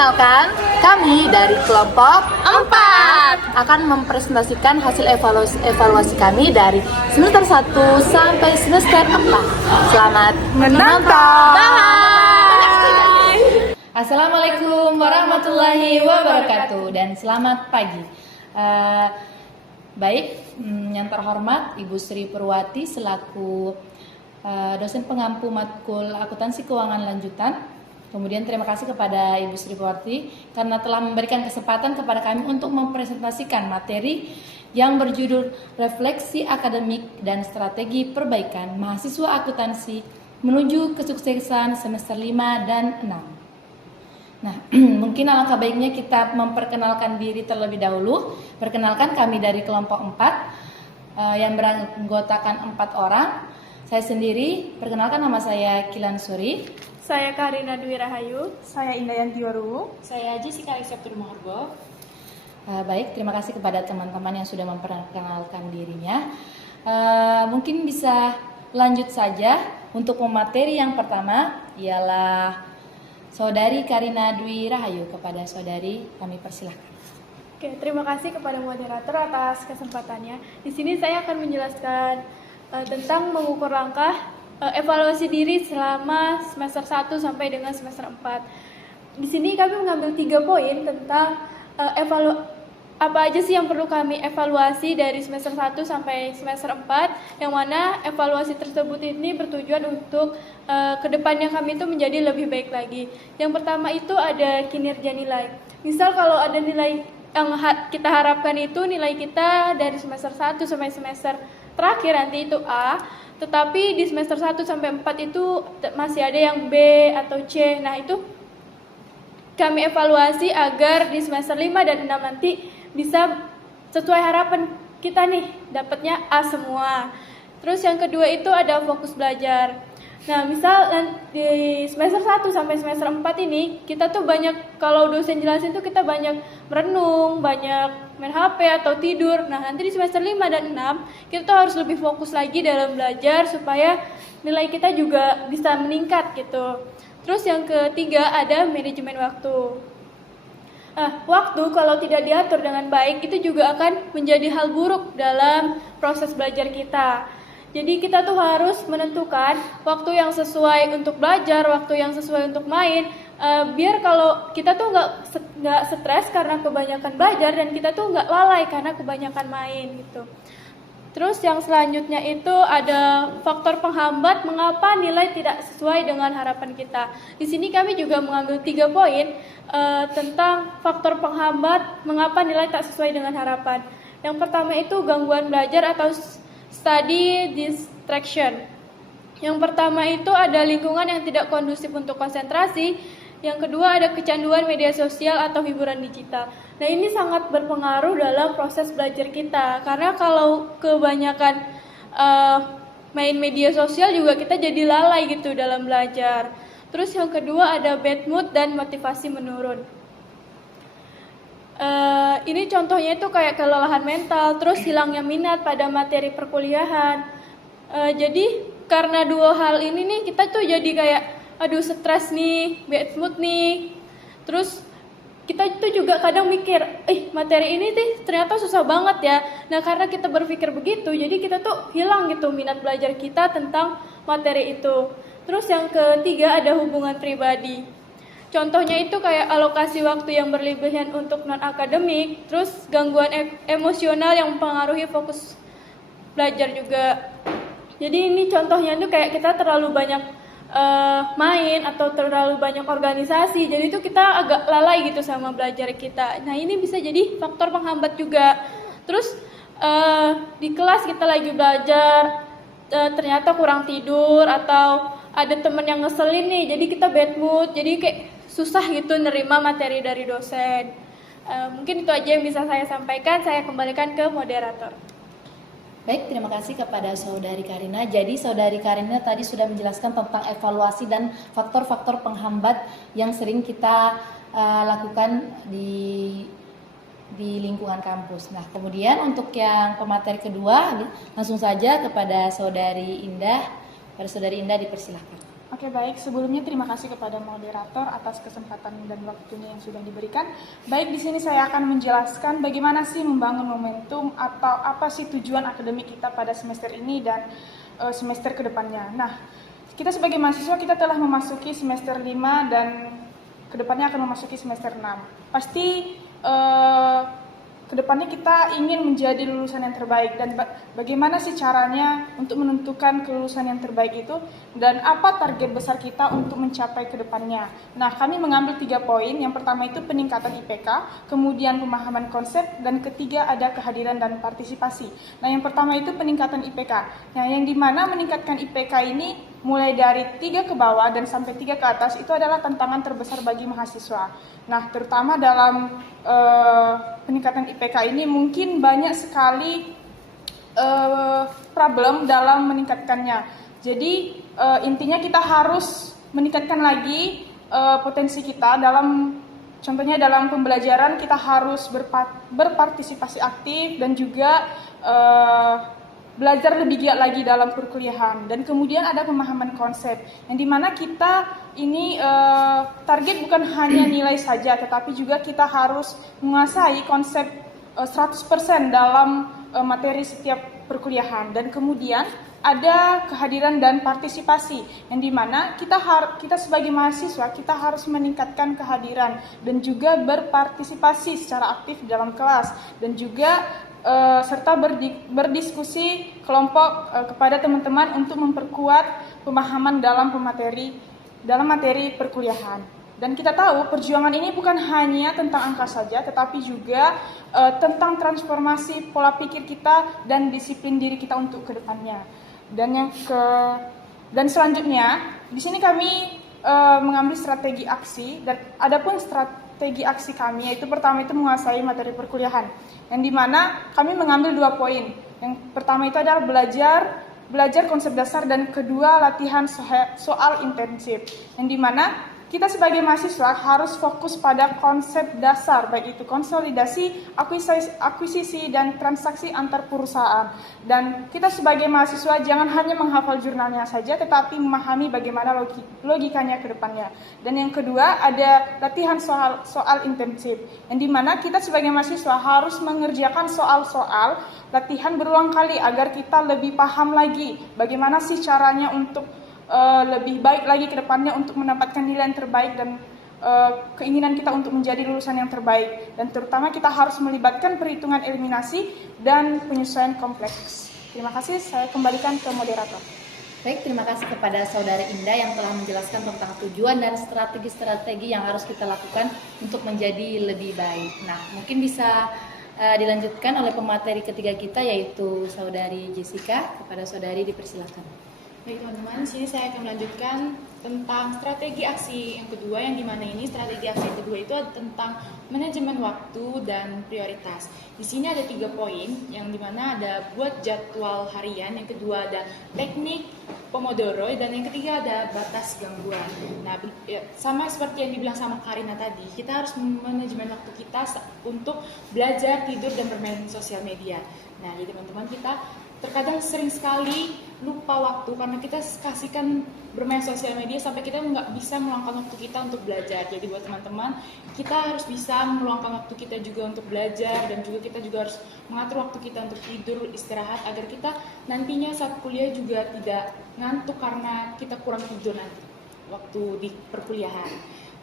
Perkenalkan, kami dari kelompok 4 akan mempresentasikan hasil evaluasi kami dari semester 1 sampai semester 4. Selamat menonton. Bye. Assalamualaikum warahmatullahi wabarakatuh dan selamat pagi. Yang terhormat Ibu Sri Purwati selaku dosen pengampu matkul akuntansi keuangan lanjutan. Kemudian terima kasih kepada Ibu Sri Purwati karena telah memberikan kesempatan kepada kami untuk mempresentasikan materi yang berjudul Refleksi Akademik dan Strategi Perbaikan Mahasiswa Akuntansi Menuju Kesuksesan Semester 5 dan 6. Nah, mungkin alangkah baiknya kita memperkenalkan diri terlebih dahulu. Perkenalkan, kami dari kelompok 4 yang beranggotakan 4 orang. Saya sendiri, perkenalkan, nama saya Kilan Suri. Saya Karina Dwi Rahayu. Saya Indayanti Waruwu. Saya Jessica Septur Mahorbo. Baik, terima kasih kepada teman-teman yang sudah memperkenalkan dirinya. Mungkin bisa lanjut saja untuk materi yang pertama ialah Saudari Karina Dwi Rahayu. Kepada saudari kami persilahkan. Oke, terima kasih kepada moderator atas kesempatannya. Di sini saya akan menjelaskan tentang mengukur langkah evaluasi diri selama semester 1 sampai dengan semester 4. Di sini kami mengambil 3 poin tentang apa aja sih yang perlu kami evaluasi dari semester 1 sampai semester 4, yang mana evaluasi tersebut ini bertujuan untuk kedepannya kami itu menjadi lebih baik lagi. Yang pertama itu ada kinerja nilai. Misal kalau ada nilai yang kita harapkan itu nilai kita dari semester 1 sampai semester terakhir nanti itu A, tetapi di semester 1 sampai 4 itu masih ada yang B atau C. Nah, itu kami evaluasi agar di semester 5 dan 6 nanti bisa sesuai harapan kita nih, dapatnya A semua. Terus yang kedua itu ada fokus belajar. Nah, misal di semester 1 sampai semester 4 ini kita tuh banyak, kalau dosen jelasin tuh kita banyak merenung, banyak main HP atau tidur. Nah, nanti di semester 5 dan 6 kita tuh harus lebih fokus lagi dalam belajar supaya nilai kita juga bisa meningkat gitu. Terus yang ketiga ada manajemen waktu. Waktu kalau tidak diatur dengan baik itu juga akan menjadi hal buruk dalam proses belajar kita. Jadi kita tuh harus menentukan waktu yang sesuai untuk belajar, waktu yang sesuai untuk main, biar kalau kita tuh nggak stres karena kebanyakan belajar dan kita tuh nggak lalai karena kebanyakan main gitu. Terus yang selanjutnya itu ada faktor penghambat mengapa nilai tidak sesuai dengan harapan kita. Di sini kami juga mengambil 3 poin tentang faktor penghambat mengapa nilai tak sesuai dengan harapan. Yang pertama itu gangguan belajar atau study distraction. Yang pertama itu ada lingkungan yang tidak kondusif untuk konsentrasi. Yang kedua ada kecanduan media sosial atau hiburan digital. Nah, ini sangat berpengaruh dalam proses belajar kita. Karena kalau kebanyakan main media sosial juga kita jadi lalai gitu dalam belajar. Terus yang kedua ada bad mood dan motivasi menurun. Ini contohnya itu kayak kelelahan mental, terus hilangnya minat pada materi perkuliahan. Jadi karena 2 hal ini nih kita tuh jadi kayak aduh stres nih, bad mood nih. Terus kita tuh juga kadang mikir, materi ini tuh ternyata susah banget ya. Nah, karena kita berpikir begitu, jadi kita tuh hilang gitu minat belajar kita tentang materi itu. Terus yang ketiga ada hubungan pribadi. Contohnya itu kayak alokasi waktu yang berlebihan untuk non-akademik, terus gangguan emosional yang mempengaruhi fokus belajar juga. Jadi ini contohnya itu kayak kita terlalu banyak main atau terlalu banyak organisasi, jadi itu kita agak lalai gitu sama belajar kita. Nah, ini bisa jadi faktor penghambat juga. Terus di kelas kita lagi belajar, ternyata kurang tidur atau ada teman yang ngeselin nih, jadi kita bad mood, jadi kayak susah gitu nerima materi dari dosen. Mungkin itu aja yang bisa saya sampaikan. Saya kembalikan ke moderator. Baik, terima kasih kepada saudari Karina. Jadi saudari Karina tadi sudah menjelaskan tentang evaluasi dan faktor-faktor penghambat yang sering kita lakukan di lingkungan kampus. Nah, kemudian untuk yang pemateri kedua, langsung saja kepada saudari Indah. Pada saudari Indah dipersilahkan. Oke, baik. Sebelumnya terima kasih kepada moderator atas kesempatan dan waktunya yang sudah diberikan. Baik, di sini saya akan menjelaskan bagaimana sih membangun momentum atau apa sih tujuan akademik kita pada semester ini dan semester kedepannya. Nah, kita sebagai mahasiswa kita telah memasuki semester 5 dan kedepannya akan memasuki semester 6. Pasti kedepannya kita ingin menjadi lulusan yang terbaik dan bagaimana sih caranya untuk menentukan kelulusan yang terbaik itu dan apa target besar kita untuk mencapai kedepannya. Nah, kami mengambil 3 poin. Yang pertama itu peningkatan IPK, kemudian pemahaman konsep, dan ketiga ada kehadiran dan partisipasi. Nah, yang pertama itu peningkatan IPK. Nah, yang dimana meningkatkan IPK ini mulai dari 3 ke bawah dan sampai 3 ke atas itu adalah tantangan terbesar bagi mahasiswa. Nah, terutama dalam peningkatan IPK ini mungkin banyak sekali problem dalam meningkatkannya. Jadi intinya kita harus meningkatkan lagi potensi kita contohnya dalam pembelajaran kita harus berpartisipasi aktif dan juga belajar lebih giat lagi dalam perkuliahan. Dan kemudian ada pemahaman konsep, yang dimana kita ini target bukan hanya nilai saja, tetapi juga kita harus menguasai konsep 100% dalam materi setiap perkuliahan. Dan kemudian ada kehadiran dan partisipasi, yang dimana kita sebagai mahasiswa kita harus meningkatkan kehadiran dan juga berpartisipasi secara aktif dalam kelas dan juga serta berdiskusi kelompok kepada teman-teman untuk memperkuat pemahaman dalam materi perkuliahan. Dan kita tahu perjuangan ini bukan hanya tentang angka saja, tetapi juga tentang transformasi pola pikir kita dan disiplin diri kita untuk kedepannya. Dan selanjutnya di sini kami mengambil strategi aksi, dan adapun strategi aksi kami yaitu pertama itu menguasai materi perkuliahan, yang dimana kami mengambil 2 poin. Yang pertama itu adalah belajar konsep dasar, dan kedua latihan soal intensif, yang dimana kita sebagai mahasiswa harus fokus pada konsep dasar, baik itu konsolidasi, akuisisi, dan transaksi antar perusahaan. Dan kita sebagai mahasiswa jangan hanya menghafal jurnalnya saja, tetapi memahami bagaimana logikanya ke depannya. Dan yang kedua ada latihan soal intensif, yang dimana kita sebagai mahasiswa harus mengerjakan soal-soal latihan berulang kali agar kita lebih paham lagi bagaimana sih caranya untuk lebih baik lagi ke depannya untuk mendapatkan nilai yang terbaik dan keinginan kita untuk menjadi lulusan yang terbaik. Dan terutama kita harus melibatkan perhitungan eliminasi dan penyesuaian kompleks. Terima kasih, saya kembalikan ke moderator. Baik, terima kasih kepada Saudara Indah yang telah menjelaskan tentang tujuan dan strategi-strategi yang harus kita lakukan untuk menjadi lebih baik. Nah, mungkin bisa dilanjutkan oleh pemateri ketiga kita yaitu Saudari Jessica. Kepada Saudari dipersilakan. Baik teman-teman, di sini saya akan melanjutkan tentang strategi aksi yang kedua, yang dimana ini strategi aksi yang kedua itu tentang manajemen waktu dan prioritas. Di sini ada 3 poin, yang dimana ada buat jadwal harian, yang kedua ada teknik Pomodoro, dan yang ketiga ada batas gangguan. Nah, sama seperti yang dibilang sama Karina tadi, kita harus manajemen waktu kita untuk belajar, tidur, dan bermain sosial media. Nah, jadi teman-teman, kita terkadang sering sekali lupa waktu karena kita kasihkan bermain sosial media sampai kita nggak bisa meluangkan waktu kita untuk belajar. Jadi buat teman-teman, kita harus bisa meluangkan waktu kita juga untuk belajar, dan juga kita juga harus mengatur waktu kita untuk tidur, istirahat, agar kita nantinya saat kuliah juga tidak ngantuk karena kita kurang tidur nanti waktu di perkuliahan.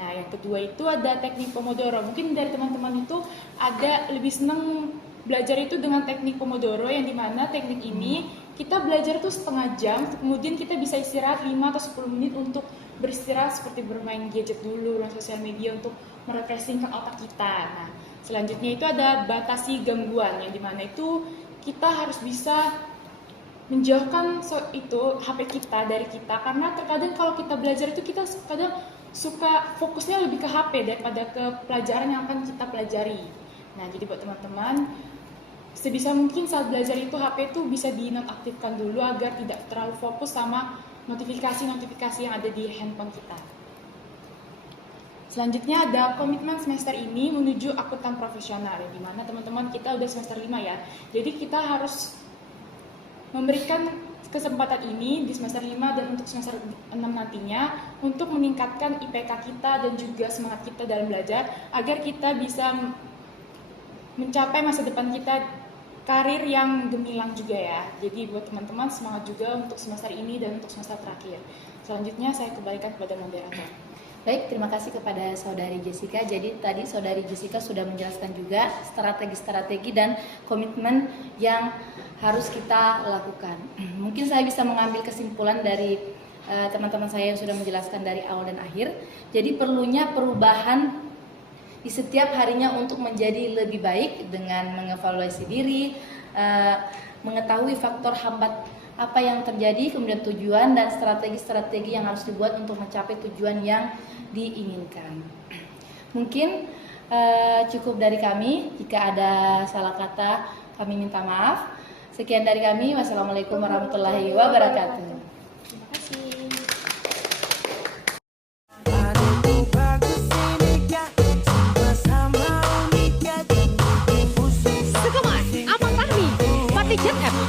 Nah, yang kedua itu ada teknik Pomodoro. Mungkin dari teman-teman itu ada lebih senang belajar itu dengan teknik Pomodoro, yang dimana teknik ini kita belajar tuh setengah jam, kemudian kita bisa istirahat 5 atau 10 menit untuk beristirahat seperti bermain gadget dulu, bermain sosial media untuk merefreshingkan otak kita. Nah, selanjutnya itu ada batasi gangguan, yang dimana itu kita harus bisa menjauhkan HP kita dari kita, karena terkadang kalau kita belajar itu kita kadang suka fokusnya lebih ke HP daripada ke pelajaran yang akan kita pelajari. Nah, jadi buat teman-teman, sebisa mungkin saat belajar itu HP itu bisa dinonaktifkan dulu agar tidak terlalu fokus sama notifikasi-notifikasi yang ada di handphone kita. Selanjutnya ada komitmen semester ini menuju akuntan profesional, di mana teman-teman kita udah semester 5 ya. Jadi kita harus memberikan kesempatan ini di semester 5 dan untuk semester 6 nantinya untuk meningkatkan IPK kita dan juga semangat kita dalam belajar agar kita bisa mencapai masa depan kita karir yang gemilang juga ya. Jadi buat teman-teman semangat juga untuk semester ini dan untuk semester terakhir. Selanjutnya saya kembalikan kepada moderator. Baik, terima kasih kepada Saudari Jessica. Jadi tadi Saudari Jessica sudah menjelaskan juga strategi-strategi dan komitmen yang harus kita lakukan. Mungkin saya bisa mengambil kesimpulan dari teman-teman saya yang sudah menjelaskan dari awal dan akhir. Jadi perlunya perubahan di setiap harinya untuk menjadi lebih baik dengan mengevaluasi diri, mengetahui faktor hambat apa yang terjadi, kemudian tujuan dan strategi-strategi yang harus dibuat untuk mencapai tujuan yang diinginkan. Mungkin cukup dari kami. Jika ada salah kata, kami minta maaf. Sekian dari kami. Wassalamualaikum warahmatullahi wabarakatuh. Terima kasih. Sekamai, Amang Fahmi, Patijan FM